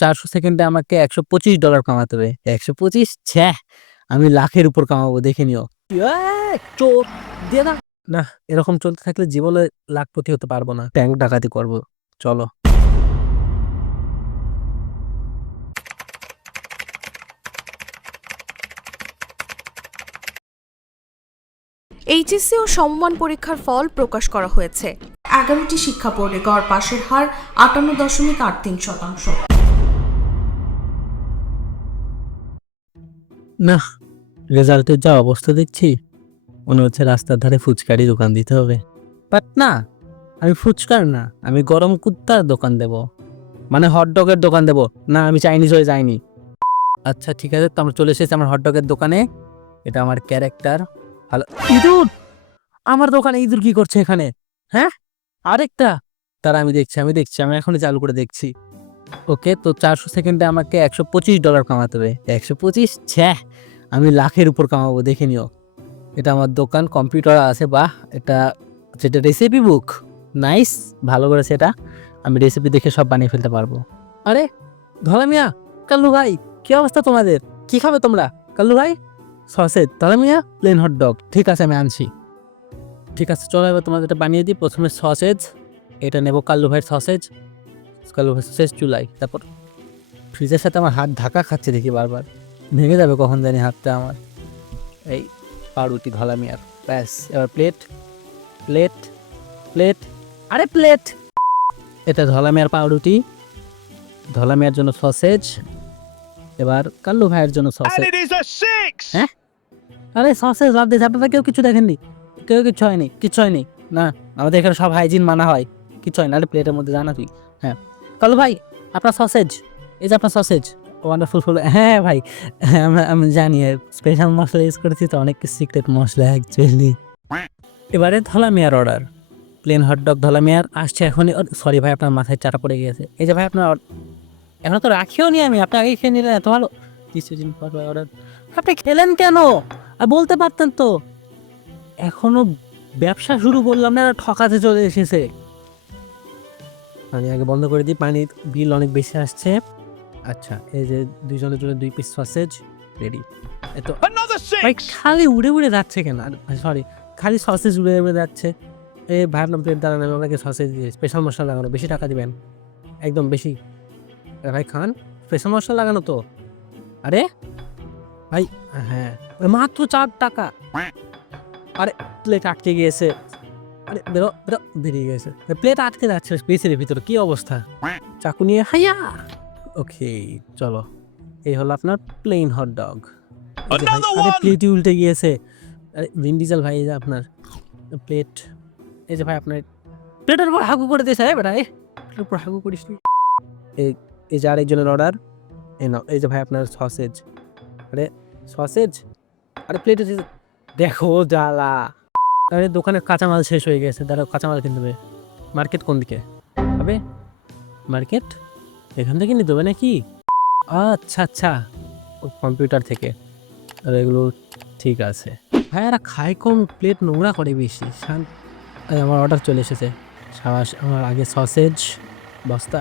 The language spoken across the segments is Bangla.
400 সেকেন্ডে আমাকে $125 কামাতে হবে। 125 ছ্যাঃ! আমি লাখের উপর কামাবো দেখে নিও। চোর দিয়ে দাও। না, এরকম চলতে থাকলে জীবনে লাখপতি হতে পারবো না। ব্যাংক ডাকাতি করব। চলো। এইচএসসি ও সমমান পরীক্ষার ফল প্রকাশ করা হয়েছে। 11টি শিক্ষা বোর্ডে গড় পাশের হার 58.83%। না, রেজাল্টের যা অবস্থা দেখছি মনে হচ্ছে রাস্তার ধারে ফুচকারই দোকান দিতে হবে। বাট না, আমি ফুচকার না, আমি গরম কুত্তার দোকান দেব, মানে হটডগের দোকান দেব। না, আমি চাইনিজ হয়ে যাইনি। আচ্ছা ঠিক আছে, তো আমরা চলে এসেছি আমার হটডগের দোকানে। এটা আমার ক্যারেক্টার। ভালো ইঁদুর, আমার দোকানে ইঁদুর কি করছে এখানে? হ্যাঁ, আরেকটা। তারা আমি দেখছি, আমি এখনই চালু করে দেখছি। ওকে, তো 400 সেকেন্ডে আমাকে $125 কামাতে হবে। 125 ছ্যাঃ! আমি লাখের উপর কামাবো দেখে নিও। এটা আমার দোকান, কম্পিউটার আছে। বাহ, এটা যেটা রেসিপি বুক, নাইস, ভালো করেছে এটা। আমি রেসিপি দেখে সব বানিয়ে ফেলতে পারবো। আরে ধলা মিয়া, কাল্লু ভাই, কি অবস্থা তোমাদের? কি খাবে তোমরা? কাল্লু ভাই, সসেজ। ধলা মিয়া, প্লেন হট ডগ। ঠিক আছে, আমি আনছি। ঠিক আছে, চলো এবার তোমাদের এটা বানিয়ে দিই। প্রথমে সসেজ, এটা নেব কাল্লু ভাইয়ের সসেজ। কাল্লু ভাই সসেজ চুলাই। তারপর ফ্রিজের সাথে আমার হাত ধাক্কা খাচ্ছে দেখি বারবার, ভেঙে যাবে কখন জানি হাতটা আমার। এই পাউরুটি ধলা মিয়ার, ব্যাস। এবার প্লেট প্লেট প্লেট, আরে প্লেট। এটা ধলা মিয়ার পাউরুটি, ধলা মিয়ার জন্য সসেজ। এবার কাল্লু ভাইয়ের জন্য সসেজ। হ্যাঁ, আরে সসেজ লাভ দিয়েছে। আপনারা কেউ কিছু দেখেননি? কেউ কিচ্ছু হয়নি। না, আমাদের এখানে সব হাইজিন মানা হয়। কিচ্ছু হয় না। আরে প্লেটের মধ্যে জানা তুই। হ্যাঁ কাল্লু ভাই, আপনার সসেজ। এই যে আপনার সসেজ, ওয়ান্ডারফুল ফুল। হ্যাঁ ভাই, আমি জানি স্পেশাল মশলা ইউজ করেছি তো, অনেক সিক্রেট মশলা অ্যাকচুয়ালি। এবারে ধলা মিয়ার অর্ডার, প্লেন হটডগ ধলা মিয়ার আসছে এখনই। সরি ভাই, আপনার মাথায় চাটা পড়ে গিয়েছে। এই যে ভাই আপনার এখন তো রাখিও নি আমি, আপনি আগেই খেয়ে নিলেন, এত ভালো। অর্ডার আপনি খেলেন কেন? আর বলতে পারতেন তো। এখনো ব্যবসা শুরু করলাম না, ঠকাতে চলে এসেছে। আমি আগে বন্ধ করে দিই, পানির বিল অনেক বেশি আসছে। আচ্ছা, এই যে দুইজনের জন্য 2 পিস সসেজ রেডি। এত ভাই খালি উড়ে যাচ্ছে কেন? সরি, খালি সসেজ উড়ে যাচ্ছে। এই ভাই আপনার প্লেট দাঁড়ান, আমি আপনাকে সসেজ দিয়ে স্পেশাল মশলা লাগানো, বেশি টাকা দিবেন, একদম বেশি। ভাই খান, স্পেশাল মশলা লাগানো তো। আরে ভাই, হ্যাঁ মাত্র $4। আরে প্লেট আটকে গিয়েছে। আরে বেরো বেরিয়ে গেছে। প্লেট আটকে যাচ্ছে স্পেসের ভিতরে, কি অবস্থা? চাকু নিয়ে হাইয়া। ওকে, চলো। এই হলো আপনার প্লেন হট ডগ। আরে প্লেটই উল্টে গিয়েছে। আরে ভিন ডিজেল ভাই, এই যে আপনার প্লেট। এই যে ভাই আপনার প্লেটের উপর হাগু করে দিয়েছে। বেটা, প্লেটের উপর হাগু করিস তুই। এই যে আরেকজনের অর্ডার। এই নাও, এই যে ভাই আপনার সসেজ। আরে সসেজ, আরে প্লেটে দেখো জ্বালা। আরে দোকানের কাঁচামাল শেষ হয়ে গেছে, দাঁড়াও কাঁচামাল কিনতে হবে। মার্কেট কোন দিকে হবে? মার্কেট এখান থেকে নিতে হবে নাকি? আচ্ছা, ও কম্পিউটার থেকে। আর এগুলো ঠিক আছে। ভাই এরা খায় কম, প্লেট নোংরা করে বেশি। আমার অর্ডার চলে এসেছে। সাবাস, আমার আগে সসেজ বস্তা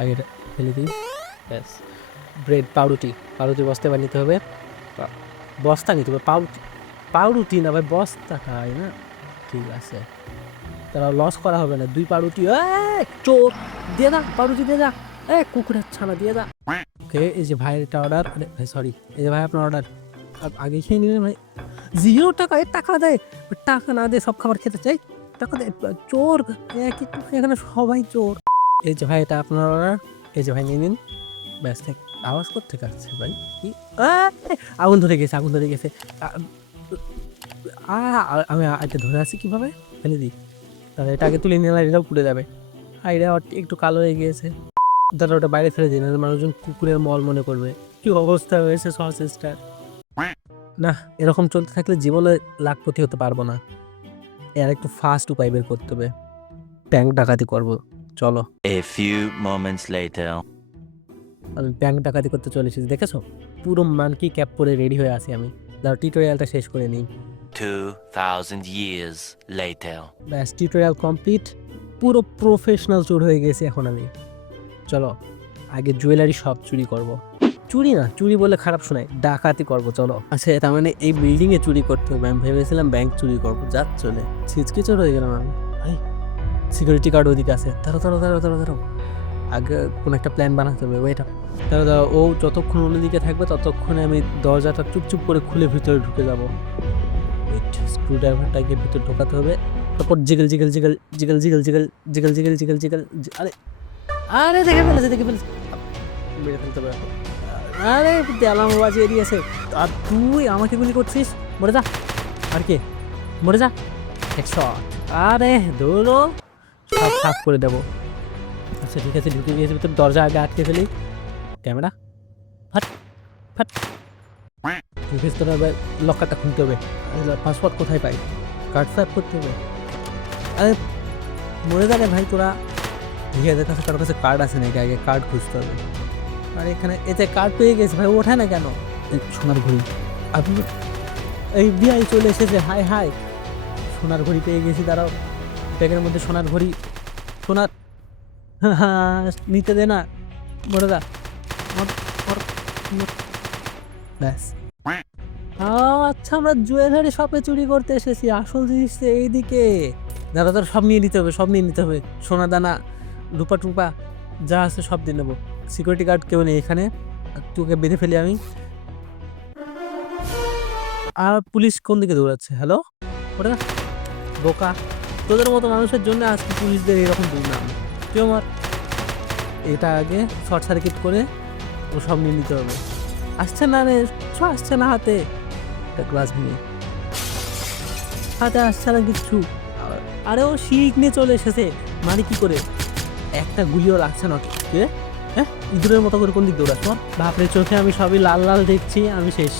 আগে ফেলে দিই, ব্যাস। ব্রেড, পাউরুটি বস্তা বানিয়ে হবে। বস্তা নিতে হবে, পাউরুটি না ভাই, বস্তা খাই না। ঠিক আছে, তারা লস করা হবে না। 2 পাউরুটি। চোর দিয়ে দা, পাউরুটি দিয়ে দা। কুকুরের ছানা দিয়ে দা। ওকে, এই যে ভাই এটা অর্ডার। আরে ভাই সরি, এই যে ভাই আপনার অর্ডার। আগে খেয়ে নিলেন ভাই। 0 টাকা, টাকা দেয়। টাকা না দিয়ে সব খাবার খেতে চাই, টাকা দেয়। চোর এখানে সবাই চোর। এই যে ভাই এটা আপনার অর্ডার। এই যে ভাই নিয়ে নিন, ব্যাস। থেকে আওয়াজ করতে কাটছে ভাই, কি? আগুন ধরে গেছে। আমি এটা ধরে আছি কিভাবে? ফেলে দিই, তাহলে এটা আগে তুলে নিলে এটাও পুড়ে যাবে। এটা একটু কালো হয়ে গিয়েছে, দাদা ওটা বাইরে ফেলে দিন, মানুষজন কুকুরের মল মনে করবে। কি অবস্থা হয়েছে সসেজটার। না, এরকম চলতে থাকলে জীবনে লাখপতি হতে পারবো না। এর একটু ফাস্ট উপায় বের করতে হবে। ব্যাংক ডাকাতি করব, চলো। A few moments later. আমি ব্যাংক ডাকাতি করতে চলে এসেছি, দেখেছো? পুরো মানকি ক্যাপ পরে রেডি হয়ে আছি আমি। দাঁড়াও টিউটোরিয়ালটা শেষ করে নিই। 2000 years later. ব্যাস, টিউটোরিয়াল কমপ্লিট। পুরো প্রফেশনাল চোর হয়ে গেছি এখন আমি। চলো আগে জুয়েলারি সব চুরি করব। চুরি না, চুরি বলে খারাপ শোনায়, ডাকাতি করবো চলো। আচ্ছা তার মানে এই বিল্ডিং এ চুরি করতে হবে। আমি ভেবেছিলাম ব্যাংক চুরি করবো, যাক চলে ছিচকে চোর হয়ে গেলাম আমি। ভাই সিকিউরিটি গার্ড ওদিকে আছে, তারও আগে কোনো একটা প্ল্যান বানাতে হবে। ওইটা তারা ও যতক্ষণ অন্যদিকে থাকবে ততক্ষণে আমি দরজাটা চুপচুপ করে খুলে ভিতরে ঢুকে যাব। স্ক্রু ড্রাইভারটাকে ভিতরে ঢোকাতে হবে, তারপর জিগল জিগল জিগল জিগল জিগল জিগল জিগল জিগল জিগল জিগল। আরে আরে দেখে ফেলেছে মেরে ফেলতে হবে। আরে দেয়ালাম বাজিয়ে দিয়েছে, আর তুই আমাকে গুলি করছিস, মরে যা। আর কে মরে যা, একশো। আরে দৌড়ো, সব সাফ করে দেবো। আচ্ছা ঠিক আছে, ঢুকে গিয়েছে ভিতরে, দরজা আগে আটকে ফেলি। ক্যামেরা ফাট ফাট, ঠিক আছে। তোর এবার লকারটা খুলতে হবে। পাসওয়ার্ড কোথায় পাই? কার্ড সার্চ করতে হবে। আরে মরে যাবে ভাই তোরা। নিজেদের কাছে কারোর কাছে কার্ড আছে নাকি? আগে কার্ড খুঁজতে হবে। আর এখানে এতে কার্ড পেয়ে গেছে ভাই, ওঠায় না কেন? সোনার ঘড়ি, আপনি এই বিআই চলে এসেছে। হাই হাই, সোনার ঘড়ি পেয়ে গেছি। দাঁড়াও, ব্যাগের মধ্যে সোনার ঘড়ি, সোনার নিতে দে না, মরে যা। ব্যাস। আচ্ছা আমরা জুয়েলারি শপে চুরি করতে এসেছি, আসল জিনিস তো এইদিকে। দাদা তোর সব নিয়ে নিতে হবে, সব নিয়ে নিতে হবে, সোনা দানা রূপা টুপা যা আছে সব দিয়ে নেবো। সিকিউরিটি গার্ড কেউ নেই এখানে, তোকে বেঁধে ফেলি আমি। আর পুলিশ কোন দিকে দৌড়াচ্ছে? হ্যালো, ওটা না বোকা, তোদের মতো মানুষের জন্য আজকে পুলিশদের এরকম দুর্নাম। তুই আমার এটা আগে শর্ট সার্কিট করে ও সব নিয়ে নিতে হবে। আসছে না রে, আসছে না হাতে, একটা গ্লাস ভেঙে হাতে আসছে না কিচ্ছু। আরে ও শিখ নিয়ে চলে এসেছে, মানে কি করে? একটা গুলিও লাগছে না। কে? হ্যাঁ, ইঁদুরের মতো করে কোন দিক দৌড়াচ্ছ? বাপরে, চোখে আমি সবই লাল লাল দেখছি, আমি শেষ,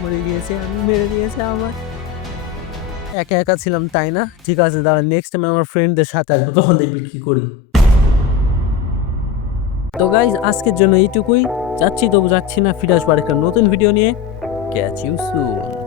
মরে গিয়েছে, আমি মেরে দিয়েছে আমার। একা একা ছিলাম তাই না? ঠিক আছে দাঁড়া, নেক্সট টাইম আমার ফ্রেন্ডদের সাথে আসবো, তখন দেখবি কি করি। তো গাইজ আজকের জন্য এইটুকুই, যাচ্ছি তবু যাচ্ছি না, ফিরে আসবো আরেকটা নতুন ভিডিও নিয়ে। Catch you soon.